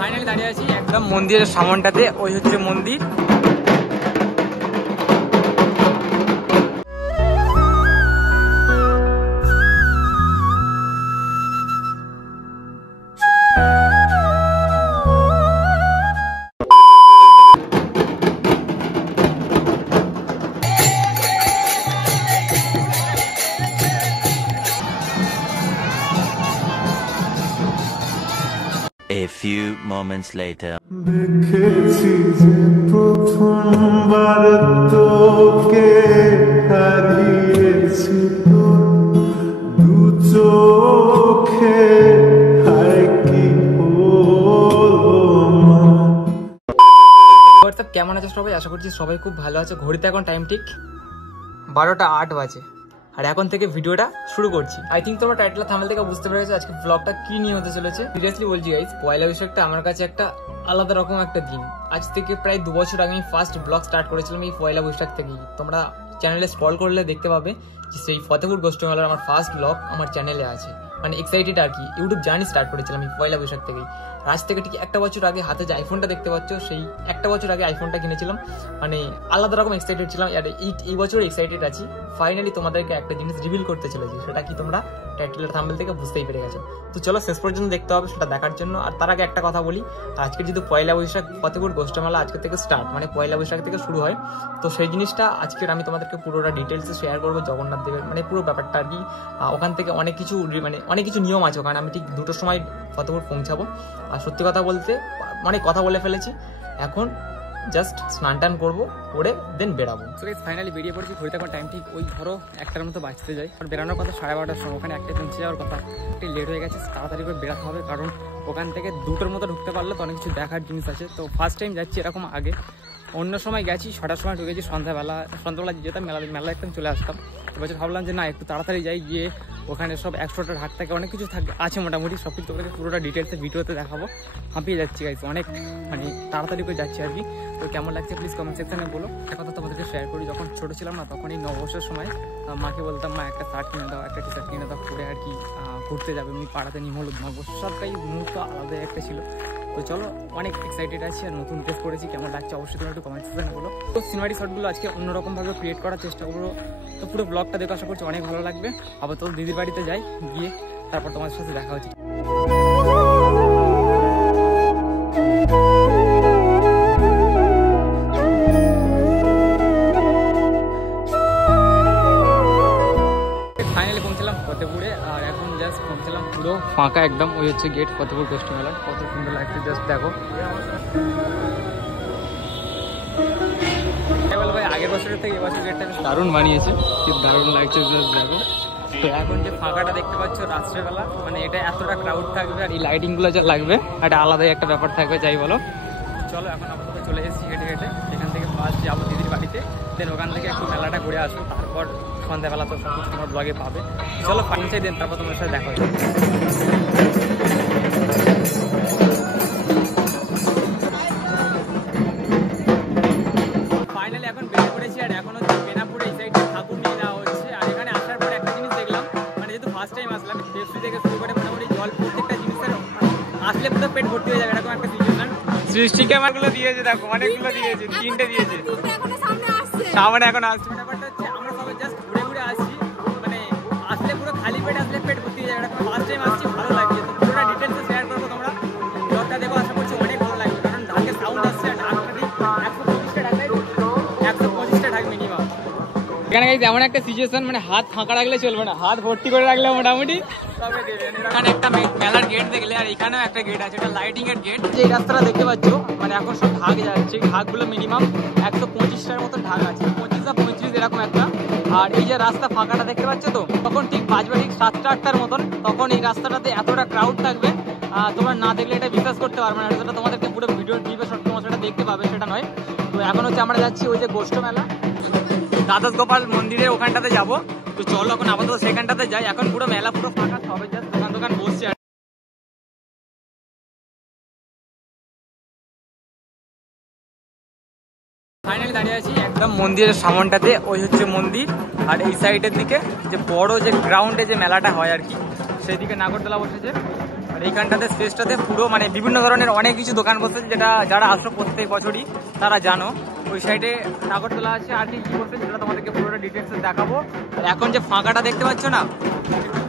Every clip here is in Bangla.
ফাইনালি দাঁড়িয়ে আছি একদম মন্দিরের সামনটাতে, ওই হচ্ছে মন্দির। A few moments later. দেখেছি যে প্রথমবার তোকে হারিয়েছি তোর দু চোখে, হায় কি হোয়াটসঅ্যাপ, কেমন আছে সবাই? আশা করছি সবাই খুব ভালো আছে। ঘড়িতে এখন টাইম ঠিক 12টা 8 বাজে, আর এখন থেকে ভিডিওটা শুরু করছি। আই থিঙ্ক তোমরা টাইটেল থাম্বনেল থেকে বুঝতে পেরেছো আজকে ব্লগটা কি নিয়ে হতে চলেছে। সিরিয়াসলি বলছি গাইস, পয়লা বৈশাখটা আমার কাছে একটা আলাদা রকম একটা দিন। আজ থেকে প্রায় 2 বছর আগে আমি ফার্স্ট ব্লগ স্টার্ট করেছিলাম এই পয়লা বৈশাখ থেকেই। তোমরা চ্যানেলে স্ক্রল করলে দেখতে পাবে যে সেই ফতেপুর গোষ্ঠী মেলার আমার ফার্স্ট ব্লগ আমার চ্যানেলে আছে। মানে এক্সাইটেড আর কি, ইউটিউব জার্নি স্টার্ট করেছিলাম এই পয়লা বৈশাখ থেকেই। আজ থেকে ঠিক 1 বছর আগে হাতে যে আইফোনটা দেখতে পাচ্ছ, সেই 1 বছর আগে আইফোনটা কিনেছিলাম। মানে আলাদা রকম এক্সাইটেড ছিলাম, আর এই বছর এক্সাইটেড আছি। ফাইনালি তোমাদেরকে একটা জিনিস রিভিল করতে চলেছি, সেটা কি তোমরা টাইটেলের থাম্বনেল থেকে বুঝতেই পেরে গেছো। তো চলো শেষ পর্যন্ত দেখতে হবে সেটা দেখার জন্য। আর তার আগে একটা কথা বলি, আজকে যেহেতু পয়লা বৈশাখ, ফতেপুর গোষ্ঠী মেলা আজকে থেকে স্টার্ট, মানে পয়লা বৈশাখ থেকে শুরু হয়। তো সেই জিনিসটা আজকের আমি তোমাদেরকে পুরোটা ডিটেলসে শেয়ার করবো। জগন্নাথ দেবের মানে পুরো ব্যাপারটা আর কি। ওখান থেকে অনেক কিছু নিয়ম আছে ওখানে। আমি ঠিক 2টোর সময় ফতেপুর পৌঁছাবো। আর সত্যি কথা বলতে অনেক কথা বলে ফেলেছি, এখন জাস্ট স্নান টান করবো, করে দেন বেরাবো। তো গাইস ফাইনালি বেরিয়ে পড়েছি। ঘড়িতে এখন টাইম ঠিক ওই ধরো 1টার মতো বাঁচতে যায়। আর বেরানোর কথা 12:30টার সময়, ওখানে 1টায় পৌঁছে যাওয়ার কথা। একটু লেট হয়ে গেছে, তাড়াতাড়ি করে বেরাতে হবে, কারণ ওখান থেকে 2টোর মতো ঢুকতে পারলে তো অনেক কিছু দেখার জিনিস আছে। তো ফার্স্ট টাইম যাচ্ছি এরকম। আগে অন্য সময় গেছি 6টার সময় ঢুকেছি, সন্ধ্যাবেলা যেতাম, মেলা দেখতাম, চলে আসতাম। এবছর ভাবলাম যে না, একটু তাড়াতাড়ি যাই, গিয়ে ওখানে সব 100টা ঢাক থাকে, অনেক কিছু আছে মোটামুটি। সব কিছু তোকে পুরোটা ডিটেলসে ভিডিওতে দেখাবো। হাঁপিয়ে যাচ্ছি গাইস, অনেক মানে তাড়াতাড়ি করে যাচ্ছি আর কি। তো কেমন লাগছে প্লিজ কমেন্ট সেকশনে বলো। একটা কথা তোমাদেরকে শেয়ার করি, যখন ছোটো ছিলাম না, তখন এই নববর্ষের সময় মাকে বলতাম, মা একটা শার্ট কিনে দাও, একটা টি শার্ট কিনে দাও, করে আর কি ঘুরতে যাবে এমনি পাড়াতে, নিমহলুদ নববর্ষ। সবটাই মুহূর্ত আলাদা একটা ছিল। তো চলো, অনেক এক্সাইটেড আছি, আর নতুন ড্রেস পরেছি। কেমন লাগছে অবশ্যই তোমরা একটু কমেন্ট সেকশনে বলো। তো সিনেমাটিক শটগুলো আজকে অন্যরকমভাবে ক্রিয়েট করার চেষ্টা করবো। তো পুরো ব্লগটা দেখে আশা করছি অনেক ভালো লাগবে। আবার তো দিদির বাড়িতে যাই, গিয়ে তারপর তোমাদের সাথে দেখা হচ্ছে। ফাইনালি পৌঁছলাম ফতেপুরে, আর এখন জাস্ট পৌঁছলাম পুরো ফাঁকা একদম। ওই হচ্ছে গেট ফতেপুর গোষ্ঠী মেলার। কত সুন্দর লাগছে, জাস্ট দেখো। ভাই আগের বছরের থেকে এবছর গেটটা দারুণ বানিয়েছে, খুব দারুণ লাগছে, জাস্ট দেখো। তো এখন যে ফাঁকাটা দেখতে পাচ্ছ রাত্রেবেলা, মানে এটা এতটা ক্রাউড থাকবে, আর এই লাইটিংগুলো যা লাগবে, একটা আলাদাই একটা ব্যাপার থাকবে, যাই বলো। চলো এখন আপাতত চলে এসেছি হেঁটে হেঁটে। এখান থেকে ফার্স্ট যাবো দিদির বাড়িতে, দেন ওখান থেকে একটু মেলাটা ঘুরে আসবো, তারপর সন্ধ্যাবেলা তো সব কিছু তোমার ব্লগে পাবে। চলো পৌঁছে দেন, তারপর তোমার সাথে দেখা হবে। ফাইনালি এখন বেরিয়ে পড়েছি, আর এখন হচ্ছে বেনাপুরে এই সাইডে ঠাকুর নিয়ে যাওয়া হচ্ছে। আর এখানে আসার পর একটা জিনিস দেখলাম, মানে যেহেতু ফার্স্ট টাইম আসলাম, পেপসি থেকে শুরু করে মোটামুটি জল, প্রত্যেকটা জিনিসের আসলে পুরো পেট ভর্তি হয়ে যাবে এরকম একটা সিচুয়েশন। সৃষ্টি ক্যামেরাগুলো দিয়েছে, দেখো অনেকগুলো দিয়েছে, 3টে দিয়েছে, সামনে এখন আসছে। ব্যাপারটা হচ্ছে আমরা সবাই জাস্ট ঘুরে ঘুরে আসছি, মানে আসলে পুরো খালি পেট, আসলে পেট ভর্তি হয়ে যাবে। ফার্স্ট টাইম আসছি, ভালো লাগছে। তো পুরোটা ডিটেলসে শেয়ার করবো, তোমরা ব্লগটা দেখো, আশা করছি অনেক ভালো লাগবে। কারণ ঢাকের সাউন্ড আসছে, আর ঢাকটা ঠিক 125টা ঢাক মিনিমাম। এখানে এমন একটা সিচুয়েশন, মানে হাত ফাঁকা রাখলে চলবে না, হাত ভর্তি করে রাখলে মোটামুটি তবে দেবেন। এখানে একটা মেলার গেট দেখলে, আর এখানেও একটা গেট আছে, এটা লাইটিং এর গেট। যে রাস্তাটা দেখতে পাচ্ছ, মানে এখন সব ঢাক যাচ্ছে, ঢাকগুলো মিনিমাম 125টার মতো ঢাক আছে, 25 বা 35 এরকম একটা। আর এই যে রাস্তা ফাঁকাটা দেখতে পাচ্ছ, তো তখন ঠিক বাজবে ঠিক 7টা 8টার মতন, তখন এই রাস্তাটাতে এতটা ক্রাউড থাকবে, তোমরা না দেখলে এটা বিশ্বাস করতে পারবে না। সেটা তোমাদেরকে পুরো ভিডিও দিবে, সব তোমার সেটা দেখতে পাবে, সেটা নয়। তো এখন হচ্ছে আমরা যাচ্ছি ওই যে গোষ্ঠ মেলা, দ্বাদশ গোপাল মন্দিরের ওখানটাতে যাবো। তো চলো এখন আপাতত সেখানটাতে যাই। এখন পুরো মেলা পুরো ফাঁকা, সবাই জাস্ট দোকান বসছে। ফাইনালি দাঁড়িয়ে আছি একদম মন্দিরের সামনটাতে, ওই হচ্ছে মন্দির। আর এই সাইডের দিকে যে বড় যে গ্রাউন্ডে যে মেলাটা হয় আর কি, সেদিকে নাগরদোলা বসেছে। আর এইখানটাতে স্পেসটাতে পুরো মানে বিভিন্ন ধরনের অনেক কিছু দোকান বসেছে, যেটা যারা আসো প্রত্যেক বছরই তারা জানো। ওই সাইডে নাগরদোলা আছে, আর কি বসে যেটা তোমাদেরকে পুরোটা ডিটেলসে দেখাবো। আর এখন যে ফাঁকাটা দেখতে পাচ্ছ না,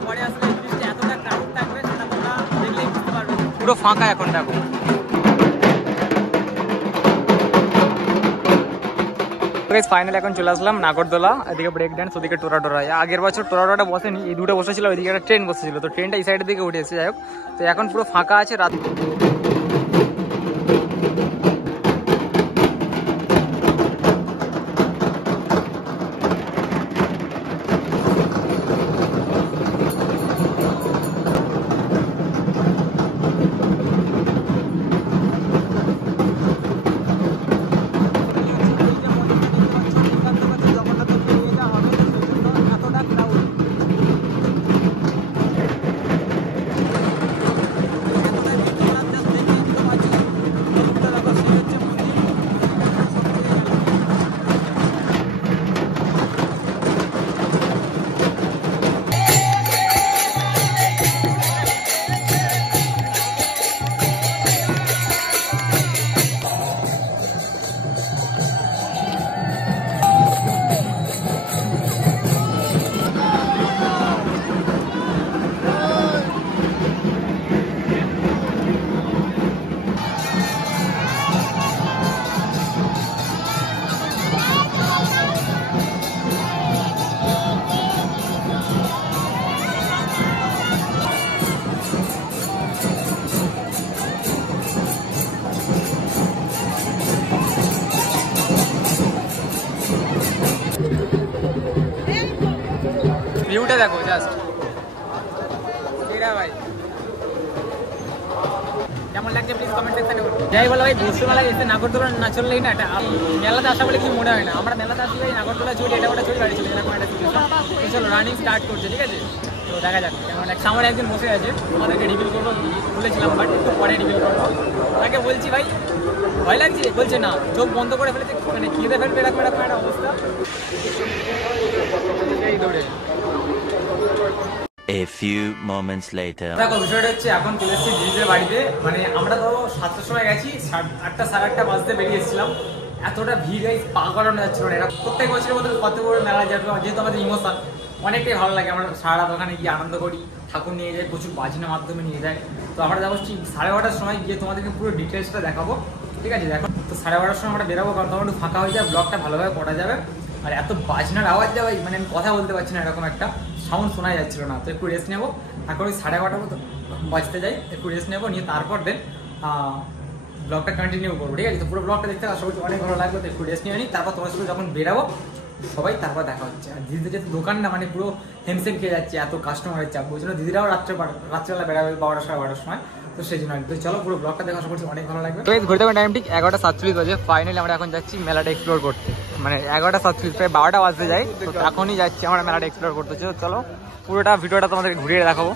পরে আসলে জিনিসটা এতটা ক্রাউড থাকবে সেটা তোমরা দেখলেই বুঝতে পারবে। পুরো ফাঁকা এখন দেখো। ফাইনাল এখন চলে আসলাম নাগরদোলা, এদিকে ব্রেক ড্যান্স, ওদিকে টোরা। আগের বছর টোরাটা বসেনি, এই দুটো বসেছিল, ওইদিকে একটা ট্রেন বসেছিল, তো ট্রেনটা এই সাইডের দিকে উঠে এসেছে। যাই হোক, তো এখন পুরো ফাঁকা আছে রাত। ভিউটা দেখো জাস্ট, ভাই কেমন লাগছে প্লিজ কমেন্ট সেকশনে বলুন। যাই বলো ভাই, বসু মেলায় এসে নাগরদোলা না চললেই না, এটা মেলাতে আসা বলে কিছু মনে হয় না। আমরা মেলাতে আসলে নাগরদোলা চলি, এটা ওটা চলি, বাড়ি চলি, এরকম একটা সিচুয়েশন। চলো রানিং স্টার্ট করছে, ঠিক আছে? তো দেখা যাক কেমন। সামনে একজন বসে আছে, আমাদেরকে রিভিল করবো বলেছিলাম, বাট একটু পরে রিভিল করবো। তাকে বলছি ভাই ভয় লাগছে, বলছে না, চোখ বন্ধ করে ফেলেছে, মানে খিদে ফেলবে এরকম এরকম একটা অবস্থা। সেই দৌড়ে A few moments later. দেখো বিষয়টা হচ্ছে, এখন চলে এসেছি দিদিদের বাড়িতে। মানে আমরা তো 7টার সময় গেছি, 8টা সাড়ে 8টা বাজতে বেরিয়ে এসেছিলাম। এতটা ভিড় গাইস পা করানো যাচ্ছিল না। এটা প্রত্যেক বছরের মধ্যে কত বড় মেলা যাবে, যেহেতু আমাদের ইমোশন অনেকটাই ভালো লাগে। আমরা সারা রাত ওখানে গিয়ে আনন্দ করি, ঠাকুর নিয়ে যাই, প্রচুর বাজনার মাধ্যমে নিয়ে যায়। তো আমরা যাবো ঠিক 12:30টার সময় গিয়ে তোমাদেরকে পুরো ডিটেলসটা দেখাবো, ঠিক আছে? দেখো তো 12:30টার সময় আমরা বেরাবো, কারণ তখন একটু ফাঁকা হয়ে যায়, ব্লগটা ভালোভাবে করা যাবে। আর এত বাজনার আওয়াজ যাবে, মানে আমি কথা বলতে পারছি না, এরকম একটা সাউন্ড শোনা যাচ্ছিল না। তো একটু রেস্ট নেবো, এখন ওই 12:30 মতো বাজতে যাই, একটু রেস্ট নেবো, নিয়ে তারপর দেন ব্লগটা কন্টিনিউ করবো, ঠিক আছে? তো পুরো ব্লগটা দেখতে আশা করছি অনেক ভালো লাগবে। তো একটু রেস্ট নিয়ে নিই, তারপর তোমার সাথে যখন বেরাবো সবাই তারপর দেখা হচ্ছে। আর দিদিদের যেহেতু দোকান না, মানে পুরো হেমসেম খেয়ে যাচ্ছে, এত কাস্টমারের চাপ, ওই জন্য দিদিরাও রাত্রেবেলা বেড়াবে 12টা সাড়ে 12টার সময়। তো সেই জন্য তো চলো পুরো ব্লগটা দেখা আশা করছি অনেক ভালো লাগবে। তো ঘুরতে হবে টাইম ঠিক 11:47 বাজে। ফাইনালি আমরা এখন যাচ্ছি মেলাটা এক্সপ্লোর করতে, মানে 11:47 প্রায় 12টা বাজতে যাই, তো এখনই যাচ্ছি আমরা মেলাটা এক্সপ্লোর করতে। চলো পুরোটা ভিডিওটা তোমাদেরকে ঘুরিয়ে দেখাবো।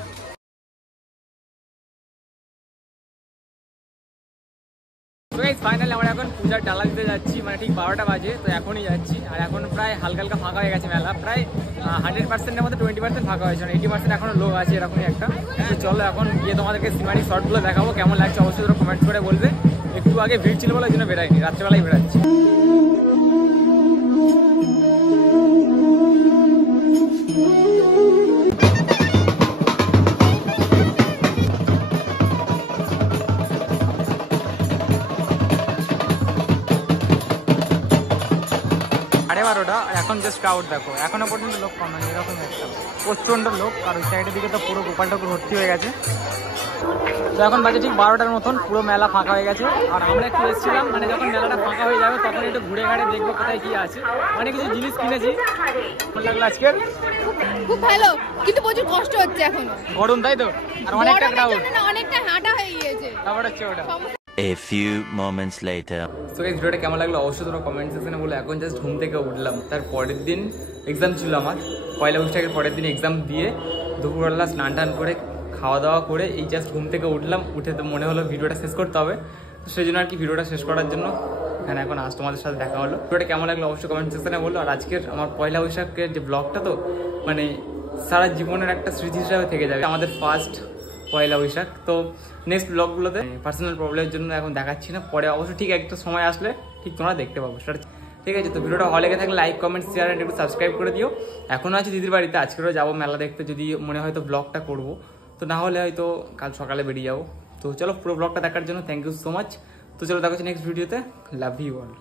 ফাইনালি আমরা এখন পূজার ডালা দিতে যাচ্ছি, মানে ঠিক 12টা বাজে, তো এখনই যাচ্ছি। আর এখন প্রায় হালকা হালকা ফাঁকা হয়ে গেছে মেলা, প্রায় 100%-এর মধ্যে 20% ফাঁকা হয়েছে, 80% এখনো লোক আছে, এরকমই একটা। তো চলো এখন গিয়ে তোমাদেরকে সিনেমাটিক শর্টগুলো দেখাবো, কেমন লাগছে অবশ্যই তোমরা কমেন্টস করে বলবে। একটু আগে ভিড় ছিল বলে ওই জন্য বেরাইনি, রাত্রেবেলায় বেরাচ্ছি। এখন জাস্ট ক্রাউড দেখো, এখনো পর্যন্ত লোক কম নেই, এরকম একটা প্রচন্ড লোক। আর ওই সাইডের দিকে তো পুরো গোপালটা ভর্তি হয়ে গেছে। তো এখন বাজে ঠিক 12টার মতন, পুরো মেলা ফাঁকা হয়ে গেছে। আর আমরা একটু এসেছিলাম, মানে যখন মেলাটা ফাঁকা হয়ে যাবে তখন একটু ঘুরে ঘাড়ে দেখবো কোথায় কি আছে। অনেক কিছু জিনিস কিনেছি। ভালো লাগলো আজকে, খুব ভালো, কিন্তু প্রচুর কষ্ট হচ্ছে এখন, গরম তাই তো, আর অনেকটা ক্রাউড, অনেকটা হাঁটা হয়ে গিয়েছে। তারপর হচ্ছে ওটা। A few moments later. তো এই ভিডিওটা কেমন লাগলো অবশ্যই তোমরা কমেন্ট সেকশনে বলো। এখন জাস্ট ঘুম থেকে উঠলাম, তার পরের দিন এক্সাম ছিল আমার, পয়লা বৈশাখের পরের দিন এক্সাম দিয়ে দুপুরবেলা স্নান টান করে খাওয়া দাওয়া করে এই জাস্ট ঘুম থেকে উঠলাম। উঠে তো মনে হলো ভিডিওটা শেষ করতে হবে, তো সেই জন্য আর কি ভিডিওটা শেষ করার জন্য এখানে এখন আজ তোমাদের সাথে দেখা হলো। ভিডিওটা কেমন লাগলো অবশ্যই কমেন্ট সেকশনে বলো। আর আজকের আমার পয়লা বৈশাখের যে ব্লগটা, তো মানে সারা জীবনের একটা স্মৃতি হিসাবে থেকে যাবে। আমাদের ফার্স্ট পয়লা বৈশাখ। তো নেক্সট ব্লগগুলোতে পার্সোনাল প্রবলেমের জন্য এখন দেখাচ্ছি না, পরে অবশ্যই ঠিক একটা সময় আসলে ঠিক তোমরা দেখতে পাবো সেটা। ঠিক আছে, তো ভিডিওটা ভালো লেগে থাকলে লাইক কমেন্ট শেয়ার এন্ড একটু সাবস্ক্রাইব করে দিও। এখনও আছে দিদির বাড়িতে, আজকেরও যাবো মেলা দেখতে, যদি মনে হয় তো ব্লগটা করবো, তো না হলে হয়তো কাল সকালে বেরিয়ে যাবো। তো চলো পুরো ব্লগটা দেখার জন্য থ্যাংক ইউ সো মাচ। তো চলো দেখা হচ্ছে নেক্সট ভিডিওতে। Love you all.